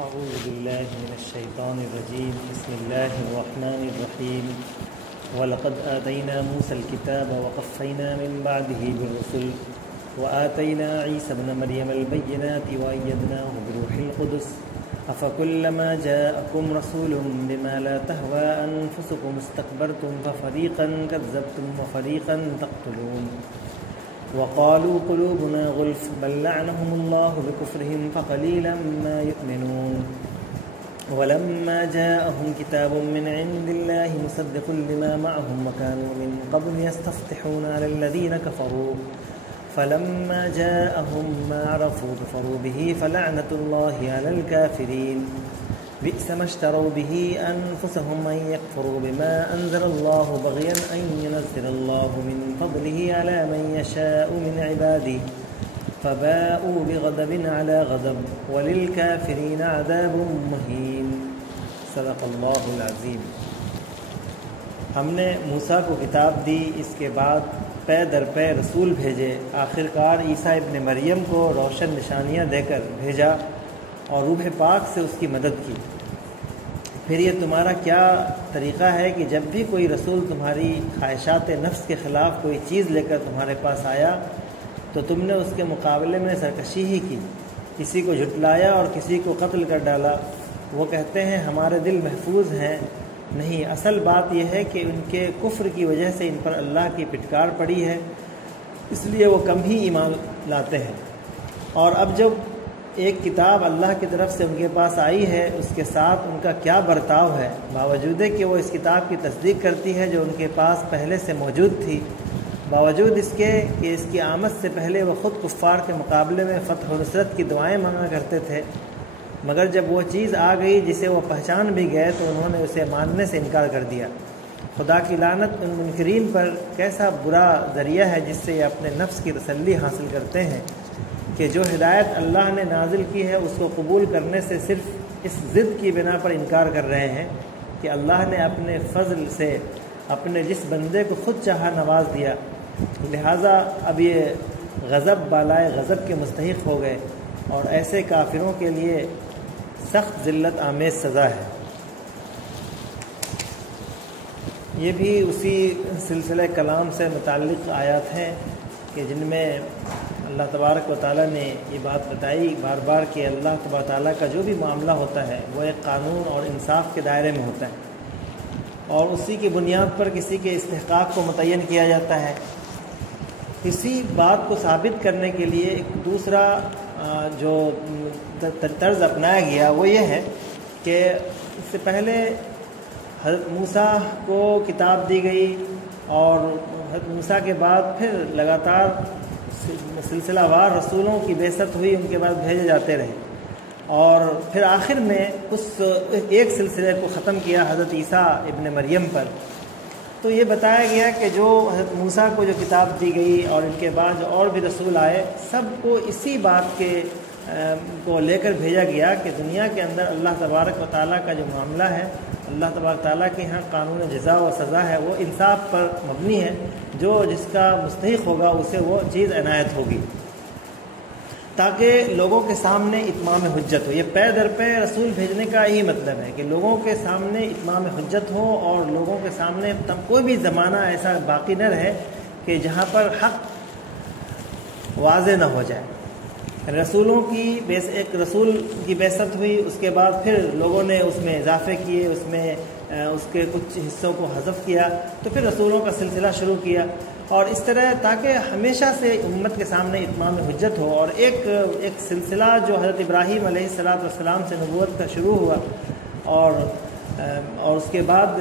أعوذ بالله من الشيطان الرجيم. بسم الله الرحمن الرحيم. ولقد آتينا موسى الكتاب وقفينا من بعده بالرسل وآتينا عيسى ابن مريم البينات وأيدناه بروح القدس أفكلما جاءكم رسول بما لا تهوى أنفسكم استكبرتم ففريقا كذبتم وفريقا تقتلون وقالوا قلوبنا غلف بل لعنهم الله بكفرهم فقليلا ما يؤمنون ولما جاءهم كتاب من عند الله مصدق لما معهم وكانوا من قبل يستفتحون على الذين كفروا فلما جاءهم ما عرفوا كفروا به فلعنة الله على الكافرين بئس ما اشتروا به أنفسهم أن يكفروا بما أنزل الله بغيا أن ينزل الله من فضله على من يشاء من عباده فباءوا بغضب على غضب وللكافرين عذاب مهين. صدق اللہ العظیم. ہم نے موسیٰ کو کتاب دی، اس کے بعد پے در پے رسول بھیجے، آخرکار عیسیٰ ابن مریم کو روشن نشانیاں دے کر بھیجا اور روح پاک سے اس کی مدد کی. پھر یہ تمہارا کیا طریقہ ہے کہ جب بھی کوئی رسول تمہاری خواہشات نفس کے خلاف کوئی چیز لے کر تمہارے پاس آیا تو تم نے اس کے مقابلے میں سرکشی ہی کی، کسی کو جھٹلایا اور کسی کو قتل کر ڈالا. وہ کہتے ہیں ہمارے دل محفوظ ہیں. نہیں، اصل بات یہ ہے کہ ان کے کفر کی وجہ سے ان پر اللہ کی پھٹکار پڑی ہے، اس لیے وہ کم ہی ایمان لاتے ہیں. اور اب جب ایک کتاب اللہ کی طرف سے ان کے پاس آئی ہے، اس کے ساتھ ان کا کیا برتاؤ ہے، باوجود کہ وہ اس کتاب کی تصدیق کرتی ہے جو ان کے پاس پہلے سے موجود تھی، باوجود اس کے کہ اس کی آمد سے پہلے وہ خود کفار کے مقابلے میں فتح و نصرت کی دعائیں مانگا کرتے تھے. مگر جب وہ چیز آ گئی جسے وہ پہچان بھی گئے تو انہوں نے اسے ماننے سے انکار کر دیا. خدا کی لعنت ان منکرین پر کیسا برا ذریعہ ہے جس سے یہ اپنے نفس کی تسلی حاصل کرتے ہیں کہ جو ہدایت اللہ نے نازل کی ہے اس کو قبول کرنے سے صرف اس ضد کی بنا پر انکار کر رہے ہیں کہ اللہ نے اپنے فضل سے اپنے جس بندے کو خود چاہا نواز دیا، لہٰذا اب یہ غضب بالائے غضب کے مستحق ہو گئے اور ایسے کافروں کے لیے سخت ذلت آمیز سزا ہے. یہ بھی اسی سلسلہ کلام سے متعلق آیات ہیں کہ جن میں اللہ تبارک و تعالیٰ نے یہ بات بتائی بار بار کہ اللہ تبارک و تعالیٰ کا جو بھی معاملہ ہوتا ہے وہ ایک قانون اور انصاف کے دائرے میں ہوتا ہے اور اسی کی بنیاد پر کسی کے استحقاق کو متعین کیا جاتا ہے. اسی بات کو ثابت کرنے کے لیے ایک دوسرا جو طرز اپنایا گیا وہ یہ ہے کہ اس سے پہلے حضرت موسیٰ کو کتاب دی گئی اور حضرت موسیٰ کے بعد پھر لگاتار سلسلہ وار رسولوں کی بعثت ہوئی، ان کے بعد بھیجے جاتے رہے اور پھر آخر میں اس ایک سلسلے کو ختم کیا حضرت عیسیٰ ابن مریم پر. تو یہ بتایا گیا کہ جو حضرت موسیٰ کو جو کتاب دی گئی اور ان کے بعد جو اور بھی رسول آئے سب کو اسی بات کے کو لے کر بھیجا گیا کہ دنیا کے اندر اللہ تبارک و تعالیٰ کا جو معاملہ ہے، اللہ تبارک و تعالیٰ کے یہاں قانون جزا و سزا ہے، وہ انصاف پر مبنی ہے. جو جس کا مستحق ہوگا اسے وہ چیز عنایت ہوگی تاکہ لوگوں کے سامنے اتمام حجت ہو. یہ پے در پے رسول بھیجنے کا یہی مطلب ہے کہ لوگوں کے سامنے اتمام حجت ہو اور لوگوں کے سامنے کوئی بھی زمانہ ایسا باقی نہ رہے کہ جہاں پر حق واضح نہ ہو جائے. رسولوں کی ایک رسول کی بعثت ہوئی، اس کے بعد پھر لوگوں نے اس میں اضافے کیے، اس میں اس کے کچھ حصوں کو حذف کیا، تو پھر رسولوں کا سلسلہ شروع کیا اور اس طرح تاکہ ہمیشہ سے امت کے سامنے اتمام حجت ہو. اور ایک سلسلہ جو حضرت ابراہیم علیہ السلام سے نبوت کا شروع ہوا اور اس کے بعد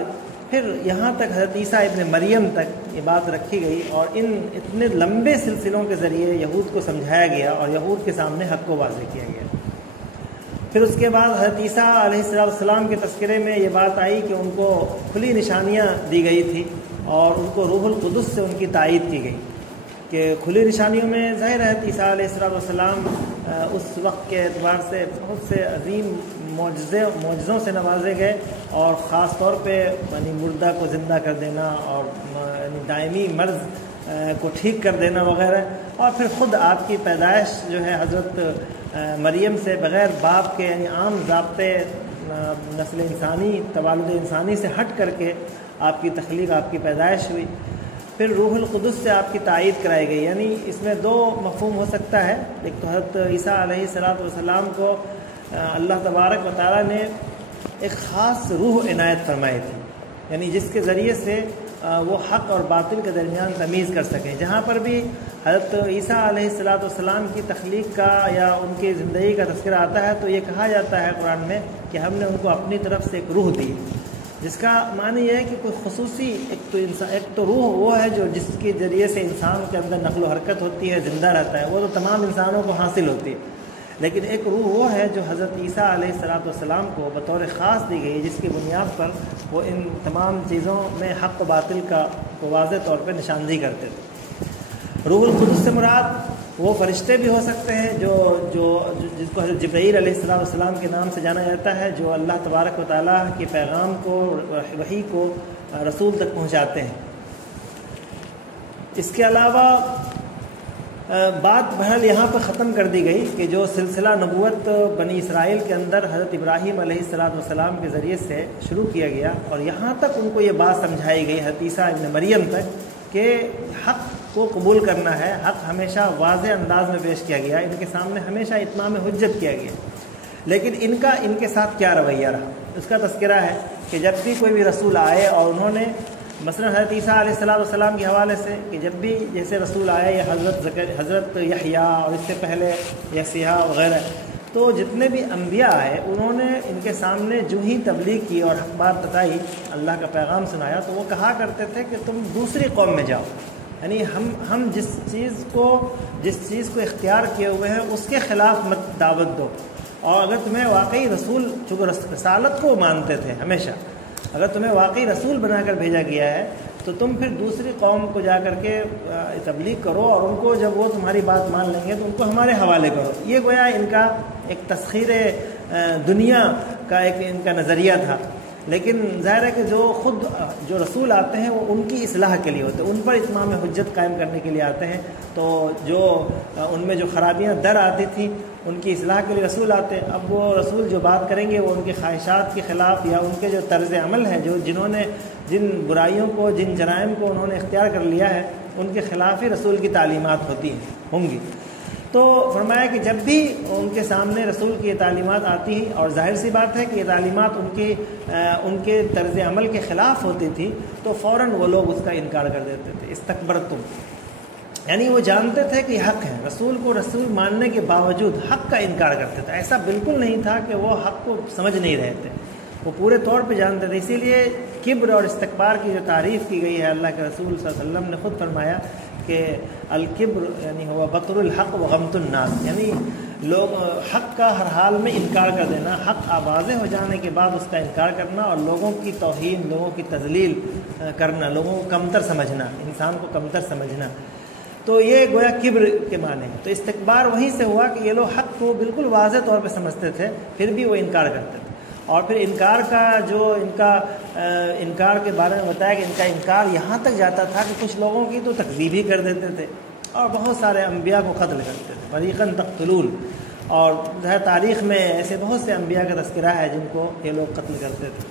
پھر یہاں تک حضرت عیسیٰ ابن مریم تک یہ بات رکھی گئی اور ان اتنے لمبے سلسلوں کے ذریعے یہود کو سمجھایا گیا اور یہود کے سامنے حق کو واضح کیا گیا. پھر اس کے بعد حضرت عیسیٰ علیہ السلام کے تذکرے میں یہ بات آئی کہ ان کو کھلی نشانیاں دی گئی تھی اور ان کو روح القدس سے ان کی تائید کی گئی کہ کھلی نشانیوں میں ظاہر ہے عیسیٰ علیہ السلام اس وقت کے اعتبار سے بہت سے عظیم معجزوں سے نوازے گئے اور خاص طور پہ یعنی مردہ کو زندہ کر دینا اور یعنی دائمی مرض کو ٹھیک کر دینا وغیرہ. اور پھر خود آپ کی پیدائش جو ہے حضرت مریم سے بغیر باپ کے یعنی عام ضابطے نسل انسانی توالد انسانی سے ہٹ کر کے آپ کی تخلیق آپ کی پیدائش ہوئی. پھر روح القدس سے آپ کی تائید کرائی گئی. یعنی اس میں دو مفہوم ہو سکتا ہے. ایک تو حضرت عیسیٰ علیہ السلام کو اللہ تبارک و تعالیٰ نے ایک خاص روح عنایت فرمائی تھی، یعنی جس کے ذریعے سے وہ حق اور باطل کے درمیان تمیز کر سکیں. جہاں پر بھی حضرت عیسیٰ علیہ السلام کی تخلیق کا یا ان کی زندگی کا تذکرہ آتا ہے تو یہ کہا جاتا ہے قرآن میں کہ ہم نے ان کو اپنی طرف سے ایک روح دی، جس کا معنی یہ ہے کہ کوئی خصوصی ایک تو روح وہ ہے جو جس کے ذریعے سے انسان کے اندر نقل و حرکت ہوتی ہے، زندہ رہتا ہے. وہ تو تمام انسانوں کو حاصل ہوتی ہے، لیکن ایک روح وہ ہے جو حضرت عیسیٰ علیہ السلام کو بطور خاص دی گئی، جس کی بنیاد پر وہ ان تمام چیزوں میں حق و باطل کا واضح طور پہ نشاندہی کرتے تھے. روح القدس سے مراد وہ فرشتے بھی ہو سکتے ہیں جو جس کو حضرت جبرائیل علیہ السلام کے نام سے جانا جاتا ہے، جو اللہ تبارک و تعالیٰ کے پیغام کو، وحی کو رسول تک پہنچاتے ہیں. اس کے علاوہ بات بہرحال یہاں پر ختم کر دی گئی کہ جو سلسلہ نبوت بنی اسرائیل کے اندر حضرت ابراہیم علیہ السلام کے ذریعے سے شروع کیا گیا، اور یہاں تک ان کو یہ بات سمجھائی گئی حضرت عیسیٰ ابن مریم تک کہ حق کو قبول کرنا ہے. حق ہمیشہ واضح انداز میں پیش کیا گیا، ان کے سامنے ہمیشہ اتمام حجت کیا گیا. لیکن ان کے ساتھ کیا رویہ رہا، اس کا تذکرہ ہے کہ جب بھی کوئی بھی رسول آئے اور انہوں نے مثلا حضرت عیسیٰ علیہ السلام کے حوالے سے کہ جب بھی جیسے رسول آئے یا حضرت یحییٰ اور اس سے پہلے یحییٰ وغیرہ، تو جتنے بھی انبیاء آئے انہوں نے ان کے سامنے جو ہی تبلیغ کی اور حق بات بتائی، اللہ کا پیغام سنایا، تو وہ کہا کرتے تھے کہ تم دوسری قوم میں جاؤ. یعنی ہم جس چیز کو اختیار کیے ہوئے ہیں اس کے خلاف مت دعوت دو. اور اگر تمہیں واقعی رسول، چونکہ رسالت کو مانتے تھے ہمیشہ، اگر تمہیں واقعی رسول بنا کر بھیجا گیا ہے تو تم پھر دوسری قوم کو جا کر کے تبلیغ کرو، اور ان کو جب وہ تمہاری بات مان لیں گے تو ان کو ہمارے حوالے کرو. یہ گویا ان کا ایک تسخیر دنیا کا ایک ان کا نظریہ تھا. لیکن ظاہر ہے کہ جو رسول آتے ہیں وہ ان کی اصلاح کے لیے ہوتے ہیں، ان پر اتمام حجت قائم کرنے کے لیے آتے ہیں. تو جو ان میں جو خرابیاں در آتی تھیں ان کی اصلاح کے لیے رسول آتے ہیں. اب وہ رسول جو بات کریں گے وہ ان کی خواہشات کے خلاف یا ان کے جو طرز عمل ہے، جنہوں نے جن برائیوں کو، جن جرائم کو انہوں نے اختیار کر لیا ہے، ان کے خلاف ہی رسول کی تعلیمات ہوں گی. تو فرمایا کہ جب بھی ان کے سامنے رسول کی یہ تعلیمات آتی ہیں، اور ظاہر سی بات ہے کہ یہ تعلیمات ان کے طرز عمل کے خلاف ہوتی تھی، تو فوراً وہ لوگ اس کا انکار کر دیتے تھے. استکبرتم، یعنی وہ جانتے تھے کہ حق ہے، رسول کو رسول ماننے کے باوجود حق کا انکار کرتے تھے. ایسا بالکل نہیں تھا کہ وہ حق کو سمجھ نہیں رہے تھے، وہ پورے طور پہ جانتے تھے. اسی لیے کبر اور استکبار کی جو تعریف کی گئی ہے، اللہ کے رسول صلی اللہ علیہ وسلم نے خود فرمایا کہ الکبر یعنی ہوا بطر الحق و غمت الناس، یعنی لوگ حق کا ہر حال میں انکار کر دینا، حق واضح ہو جانے کے بعد اس کا انکار کرنا، اور لوگوں کی توہین، لوگوں کی تذلیل کرنا، لوگوں کو کمتر سمجھنا، انسان کو کمتر سمجھنا. تو یہ گویا کبر کے معنی ہے. تو استکبار وہیں سے ہوا کہ یہ لوگ حق کو بالکل واضح طور پہ سمجھتے تھے، پھر بھی وہ انکار کرتے تھے. اور پھر انکار کا جو انکار کے بارے میں بتایا کہ ان کا انکار یہاں تک جاتا تھا کہ کچھ لوگوں کی تو تکذیب ہی کر دیتے تھے، اور بہت سارے انبیاء کو قتل کرتے تھے. فریقاً تقتلون، اور تاریخ میں ایسے بہت سے انبیاء کا تذکرہ ہے جن کو یہ لوگ قتل کرتے تھے.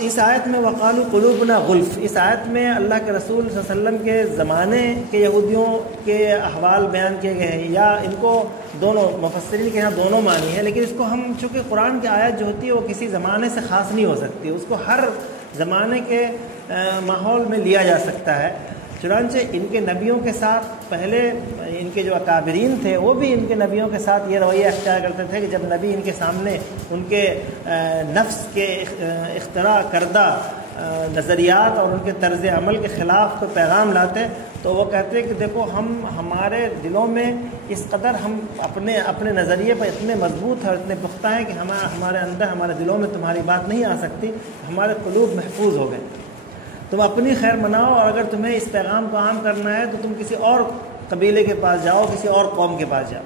اس آیت میں وقالوا قلوبنا غلف، اس آیت میں اللہ کے رسول صلی اللہ علیہ وسلم کے زمانے کے یہودیوں کے احوال بیان کیے گئے ہیں، یا ان کو دونوں مفسرین کے یہاں دونوں معنی ہیں، لیکن اس کو ہم چونکہ قرآن کی آیت جو ہوتی ہے وہ کسی زمانے سے خاص نہیں ہو سکتی، اس کو ہر زمانے کے ماحول میں لیا جا سکتا ہے. چنانچہ ان کے نبیوں کے ساتھ پہلے ان کے جو اکابرین تھے وہ بھی ان کے نبیوں کے ساتھ یہ رویہ اختیار کرتے تھے کہ جب نبی ان کے سامنے ان کے نفس کے اختراع کردہ نظریات اور ان کے طرز عمل کے خلاف کوئی پیغام لاتے تو وہ کہتے کہ دیکھو ہمارے دلوں میں اس قدر ہم اپنے نظریے پر اتنے مضبوط ہیں اور اتنے پختہ ہیں کہ ہمارے اندر، ہمارے دلوں میں تمہاری بات نہیں آ سکتی، ہمارے قلوب محفوظ ہو گئے. تم اپنی خیر مناؤ، اور اگر تمہیں اس پیغام کو عام کرنا ہے تو تم کسی اور قبیلے کے پاس جاؤ، کسی اور قوم کے پاس جاؤ.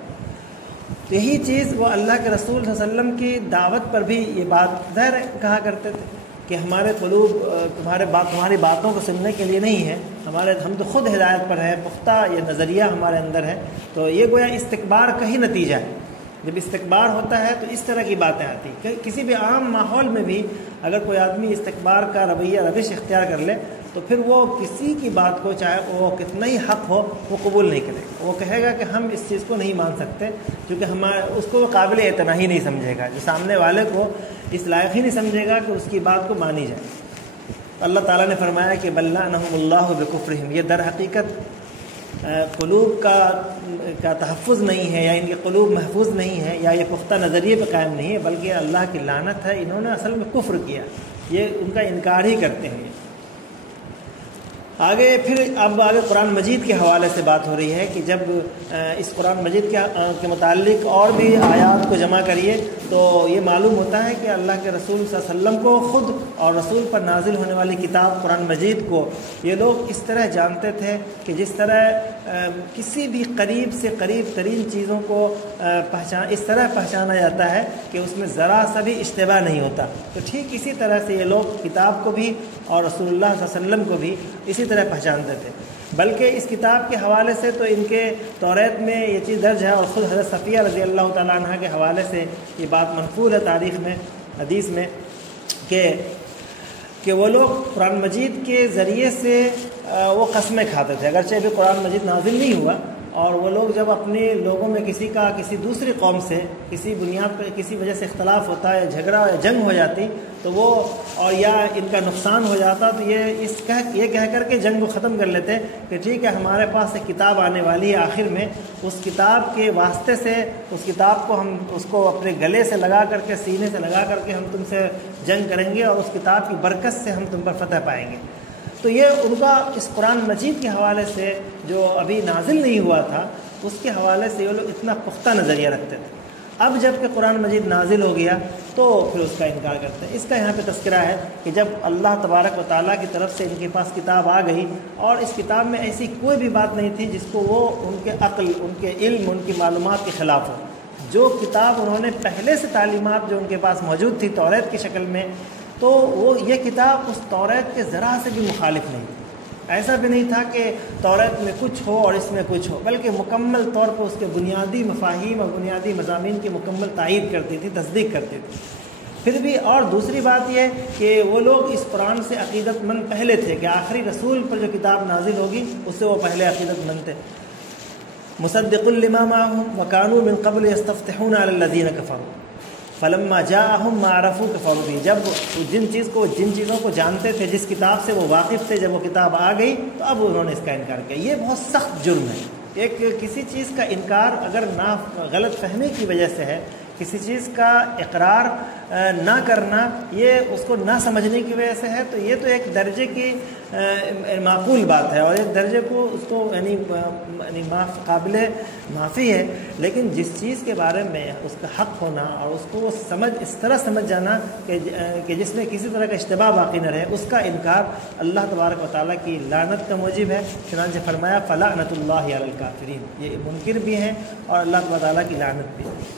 تو یہی چیز وہ اللہ کے رسول صلی اللہ علیہ وسلم کی دعوت پر بھی یہ بات ظاہر کہا کرتے تھے کہ ہمارے قلوب تمہاری باتوں کو سننے کے لیے نہیں ہے، ہم تو خود ہدایت پر ہیں، پختہ یہ نظریہ ہمارے اندر ہے، تو یہ گویا استکبار کا ہی نتیجہ ہے۔ جب استکبار ہوتا ہے تو اس طرح کی باتیں آتی ہیں۔ کسی بھی عام ماحول میں بھی اگر کوئی آدمی استکبار کا روش اختیار کر لے تو پھر وہ کسی کی بات کو چاہے وہ کتنا ہی حق ہو وہ قبول نہیں کرے گا۔ وہ کہے گا کہ ہم اس چیز کو نہیں مان سکتے، کیونکہ اس کو وہ قابل اعتنا ہی نہیں سمجھے گا، جو سامنے والے کو اس لائق ہی نہیں سمجھے گا کہ اس کی بات کو مانی جائے۔ اللہ تعالیٰ نے فرمایا کہ بل لعنہم اللہ بکفرہم، یہ در حقیقت قلوب کا تحفظ نہیں ہے، یا ان کے قلوب محفوظ نہیں ہے، یا یہ پختہ نظریے پہ قائم نہیں ہے، بلکہ اللہ کی لعنت ہے، انہوں نے اصل میں کفر کیا، یہ ان کا انکار ہی کرتے ہیں۔ آگے قرآن مجید کے حوالے سے بات ہو رہی ہے کہ جب اس قرآن مجید کے متعلق اور بھی آیات کو جمع کریے تو یہ معلوم ہوتا ہے کہ اللہ کے رسول صلی اللہ علیہ وسلم کو خود اور رسول پر نازل ہونے والی کتاب قرآن مجید کو یہ لوگ اس طرح جانتے تھے کہ جس طرح کسی بھی قریب سے قریب ترین چیزوں کو اس طرح پہچانا جاتا ہے کہ اس میں ذرا سا بھی اشتباہ نہیں ہوتا، تو ٹھیک اسی طرح سے یہ لوگ کتاب کو بھی اور رسول اللہ صلی اللہ علیہ وسلم کو بھی اسی طرح پہچانتے تھے۔ بلکہ اس کتاب کے حوالے سے تو ان کے توریت میں یہ چیز درج ہے، اور خود حضرت صفیہ رضی اللہ تعالیٰ عنہ کے حوالے سے یہ بات منقول ہے تاریخ میں، حدیث میں، کہ وہ لوگ قرآن مجید کے ذریعے سے وہ قسمیں کھاتے تھے، اگرچہ ابھی قرآن مجید نازل نہیں ہوا، اور وہ لوگ جب اپنے لوگوں میں کسی دوسری قوم سے کسی بنیاد پر کسی وجہ سے اختلاف ہوتا ہے، جھگڑا یا جنگ ہو جاتی تو وہ اور یا ان کا نقصان ہو جاتا تو یہ کہہ کر کے جنگ کو ختم کر لیتے کہ ٹھیک ہے ہمارے پاس ایک کتاب آنے والی ہے، آخر میں اس کتاب کے واسطے سے اس کتاب کو ہم اس کو اپنے گلے سے لگا کر کے سینے سے لگا کر کے ہم تم سے جنگ کریں گے، اور اس کتاب کی برکت سے ہم تم پر فتح پائیں گے۔ تو یہ ان کا اس قرآن مجید کے حوالے سے جو ابھی نازل نہیں ہوا تھا اس کے حوالے سے یہ لوگ اتنا پختہ نظریہ رکھتے تھے۔ اب جب کہ قرآن مجید نازل ہو گیا تو پھر اس کا انکار کرتے ہیں۔ اس کا یہاں پہ تذکرہ ہے کہ جب اللہ تبارک و تعالیٰ کی طرف سے ان کے پاس کتاب آ گئی اور اس کتاب میں ایسی کوئی بھی بات نہیں تھی جس کو وہ ان کے عقل، ان کے علم، ان کی معلومات کے خلاف ہو، جو کتاب انہوں نے پہلے سے تعلیمات جو ان کے پاس موجود تھی توریت کی شکل میں، تو وہ یہ کتاب اس توریت کے ذرا سے بھی مخالف نہیں تھی۔ ایسا بھی نہیں تھا کہ توریت میں کچھ ہو اور اس میں کچھ ہو، بلکہ مکمل طور پر اس کے بنیادی مفاہیم اور بنیادی مضامین کی مکمل تائید کرتی تھی، تصدیق کرتی تھی۔ پھر بھی اور دوسری بات یہ کہ وہ لوگ اس قرآن سے عقیدت مند پہلے تھے کہ آخری رسول پر جو کتاب نازل ہوگی اس سے وہ پہلے عقیدت مند تھے۔ مصدق لما معهم وكانوا من قبل يستفتحون على الذين كفروا فلما جاءهم ما عرفوا كفروا به، جب جن چیزوں کو جانتے تھے، جس کتاب سے وہ واقف تھے، جب وہ کتاب آ گئی تو اب انہوں نے اس کا انکار کیا۔ یہ بہت سخت جرم ہے۔ کسی چیز کا انکار اگر غلط فہمی کی وجہ سے ہے، کسی چیز کا اقرار نہ کرنا یہ اس کو نہ سمجھنے کی وجہ سے ہے، تو یہ تو ایک درجے کی معقول بات ہے اور ایک درجے کو اس کو یعنی قابل معافی ہے، لیکن جس چیز کے بارے میں اس کا حق ہونا اور اس کو اس طرح سمجھ جانا کہ جس میں کسی طرح کا اشتباہ باقی نہ رہے، اس کا انکار اللہ تبارک و تعالیٰ کی لعنت کا موجب ہے۔ چنانچہ فرمایا فلعنۃ اللہ علی الکافرین، یہ منکر بھی ہیں اور اللہ تبارک و تعالیٰ کی لعنت بھی ہے۔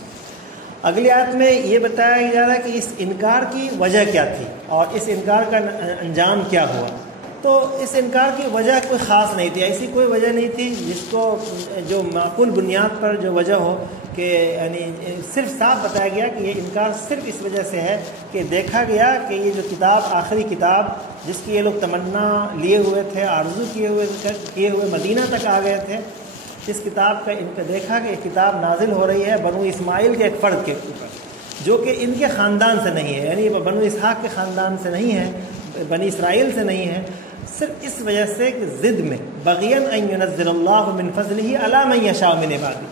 اگلی آیت میں یہ بتایا جا رہا ہے کہ اس انکار کی وجہ کیا تھی اور اس انکار کا انجام کیا ہوا۔ تو اس انکار کی وجہ کوئی خاص نہیں تھی، ایسی کوئی وجہ نہیں تھی جس کو جو معقول بنیاد پر جو وجہ ہو کہ یعنی صرف صاف بتایا گیا کہ یہ انکار صرف اس وجہ سے ہے کہ دیکھا گیا کہ یہ جو کتاب آخری کتاب جس کی یہ لوگ تمنا لیے ہوئے تھے، آرزو کیے ہوئے مدینہ تک آ گئے تھے، اس کتاب کا ان کا دیکھا کہ یہ کتاب نازل ہو رہی ہے بنو اسماعیل کے ایک فرد کے اوپر جو کہ ان کے خاندان سے نہیں ہے، یعنی بنو اسحاق کے خاندان سے نہیں ہے، بنی اسرائیل سے نہیں ہے، صرف اس وجہ سے کہ ضد میں بغین ان ینزل اللہ من فضلہ علی من یشاء من عبادہ،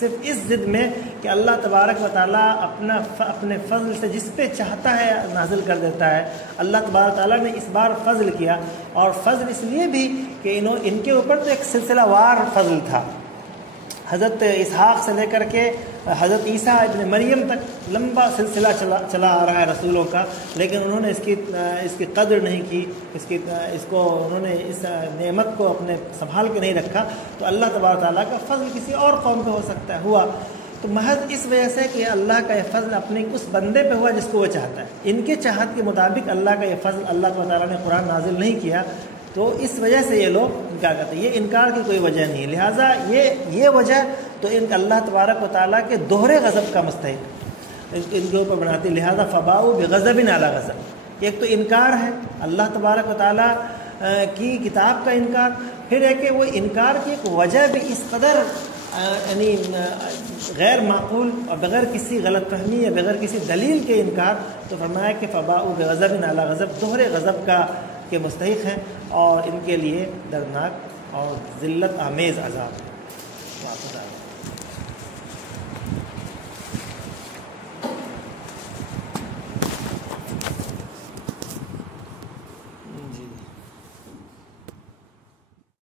صرف اس ضد میں کہ اللہ تبارک و تعالیٰ اپنے فضل سے جس پہ چاہتا ہے نازل کر دیتا ہے۔ اللہ تبارک و تعالیٰ نے اس بار فضل کیا، اور فضل اس لیے بھی کہ ان کے اوپر تو ایک سلسلہ وار فضل تھا، حضرت اسحاق سے لے کر کے حضرت عیسیٰ ابن مریم تک لمبا سلسلہ چلا آ رہا ہے رسولوں کا، لیکن انہوں نے اس کی قدر نہیں کی، انہوں نے اس نعمت کو اپنے سنبھال کے نہیں رکھا۔ تو اللہ تبارک تعالیٰ کا فضل کسی اور قوم پہ ہو سکتا ہے، ہوا تو محض اس وجہ سے کہ اللہ کا یہ فضل اپنے اس بندے پہ ہوا جس کو وہ چاہتا ہے۔ ان کے چاہت کے مطابق اللہ کا یہ فضل اللہ تعالیٰ نے قرآن نازل نہیں کیا، تو اس وجہ سے یہ لوگ انکار کرتے ہیں، یہ انکار کی کوئی وجہ نہیں ہے، لہٰذا یہ وجہ تو ان اللہ تبارک و تعالیٰ کے دوہرے غضب کا مستحق ان کے اوپر بناتی، لہٰذا فباؤ بغضب علی غضب۔ ایک تو انکار ہے اللہ تبارک و تعالیٰ کی کتاب کا انکار، پھر ہے کہ وہ انکار کی ایک وجہ بھی اس قدر یعنی غیر معقول اور بغیر کسی غلط فہمی یا بغیر کسی دلیل کے انکار، تو فرمایا کہ فباؤ بغضب علی غضب، دوہرے غضب کے مستحق ہیں اور ان کے لیے دردناک اور ذلت آمیز عذاب ہے۔